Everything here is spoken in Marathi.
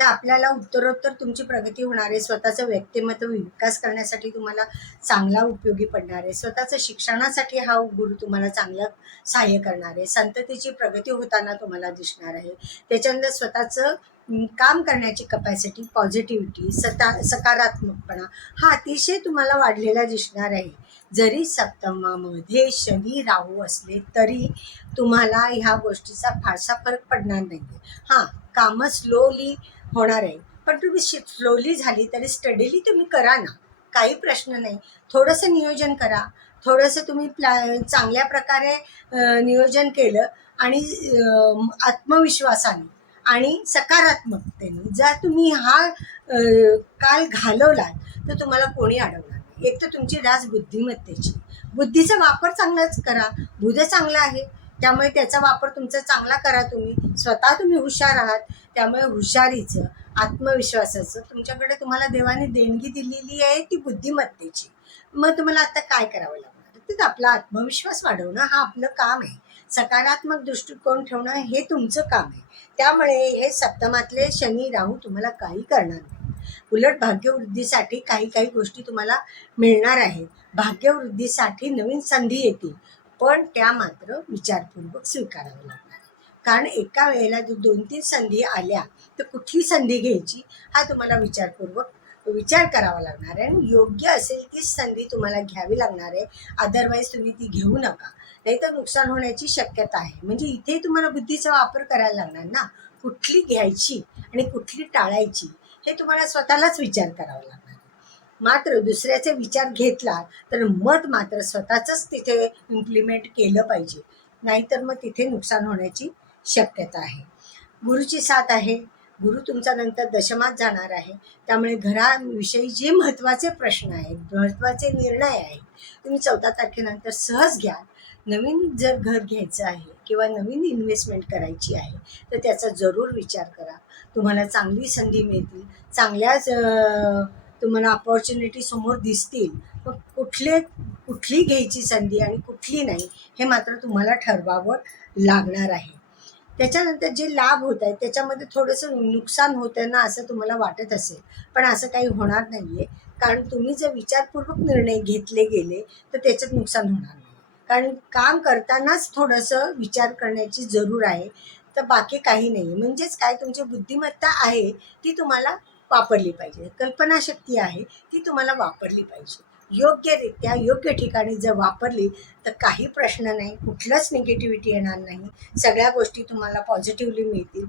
तर आपल्याला उत्तरोत्तर तुमची प्रगती होणार आहे. स्वतःचं व्यक्तिमत्व विकास करण्यासाठी तुम्हाला चांगला उपयोगी पडणार आहे. स्वतःचं शिक्षणासाठी हा गुरु तुम्हाला चांगलं सहाय्य करणार आहे. संततीची प्रगती होताना तुम्हाला दिसणार आहे. त्याच्यानंतर स्वतःचं काम करण्याची कपॅसिटी, पॉझिटिव्हिटी, सकारात्मकपणा हा अतिशय तुम्हाला वाढलेला दिसणार आहे. जरी सप्तमामध्ये शनी राहू असले तरी तुम्हाला ह्या गोष्टीचा फारसा फरक पडणार नाही. हां, कामं स्लोली होणार आहे, पण तुम्ही स्लोली झाली तरी स्टडीली तुम्ही करा ना, काही प्रश्न नाही. थोडंसं नियोजन करा, थोडंसं तुम्ही चांगल्या प्रकारे नियोजन केलं आणि आत्मविश्वासाने आणि सकारात्मकतेने जर तुम्ही हा काल घालवलात तर तुम्हाला कोणी अडवणार नाही. एक तर तुमची रास बुद्धिमत्तेची, बुद्धीचा वापर चांगलाच करा. बुध चांगला आहे त्यामुळे त्याचा वापर तुमचा चांगला करा. स्वतः तुम्ही हुशार आहात त्यामुळे हुशारीचं, आत्मविश्वासाचं तुमच्याकडे तुम्हाला देवाने देणगी दिलेली आहे ती बुद्धिमत्तेची. मग तुम्हाला आता काय करावं लागणार तर आपला आत्मविश्वास वाढवणं हा आपलं काम आहे. सकारात्मक दृष्टिकोन ठेवणं हे तुमचं काम आहे. त्यामुळे हे सप्तमातले शनी राहू तुम्हाला काही करणार नाही. उलट भाग्यवृद्धीसाठी काही काही गोष्टी तुम्हाला मिळणार आहेत. भाग्यवृद्धीसाठी नवीन संधी येतील, पण त्या मात्र विचारपूर्वक स्वीकाराव्या लागणार. कारण एका वेळेला जर 2-3 संधी आल्या तर कुठली संधी घ्यायची हा तुम्हाला विचार करावा लागणार आहे. आणि योग्य असेल तीच संधी तुम्हाला घ्यावी लागणार आहे. अदरवाईज तुम्ही ती घेऊ नका, नाहीतर नुकसान होण्याची शक्यता आहे. म्हणजे इथे तुम्हाला बुद्धीचा वापर करायला लागणार ना, कुठली घ्यायची आणि कुठली टाळायची हे तुम्हाला स्वतःलाच विचार करावा लागणार. मात्र दुसऱ्याचे विचार घेतला तर मत मात्र स्वतःचंच तिथे इम्प्लिमेंट केलं पाहिजे, नाहीतर मग तिथे नुकसान होण्याची शक्यता आहे. गुरुची साथ आहे. गुरु तुमचा नंतर दशमात जाणार आहे. त्यामुळे घराविषयी जे महत्त्वाचे प्रश्न आहेत, महत्त्वाचे निर्णय आहेत, तुम्ही 14 तारखेनंतर सहज घ्या. नवीन जर घर घ्यायचं आहे किंवा नवीन इन्व्हेस्टमेंट करायची आहे तर त्याचा जरूर विचार करा. तुम्हाला चांगली संधी मिळतील, चांगल्याच तुम्हाला अपॉर्च्युनिटी समोर दिसतील. मग कुठली घ्यायची संधी आणि कुठली नाही हे मात्र तुम्हाला ठरवावं लागणार आहे. त्याच्यानंतर जे लाभ होत आहेत त्याच्यामध्ये थोडंसं नुकसान होतं ना असं तुम्हाला वाटत असेल, पण असं काही होणार नाही आहे. कारण तुम्ही जर विचारपूर्वक निर्णय घेतले गेले तर त्याच्यात नुकसान होणार नाही. कारण काम करतानाच थोडंसं विचार करण्याची जरूर आहे, तर बाकी काही नाही. म्हणजेच काय, तुमची बुद्धिमत्ता आहे ती तुम्हाला वापरली पाहिजे, कल्पनाशक्ती आहे ती तुम्हाला वापरली पाहिजे. योग्यरित्या योग्य ठिकाणी जर वापरली तर काही प्रश्न नाही, कुठलंच निगेटिव्हिटी येणार नाही. सगळ्या गोष्टी तुम्हाला पॉझिटिव्हली मिळतील.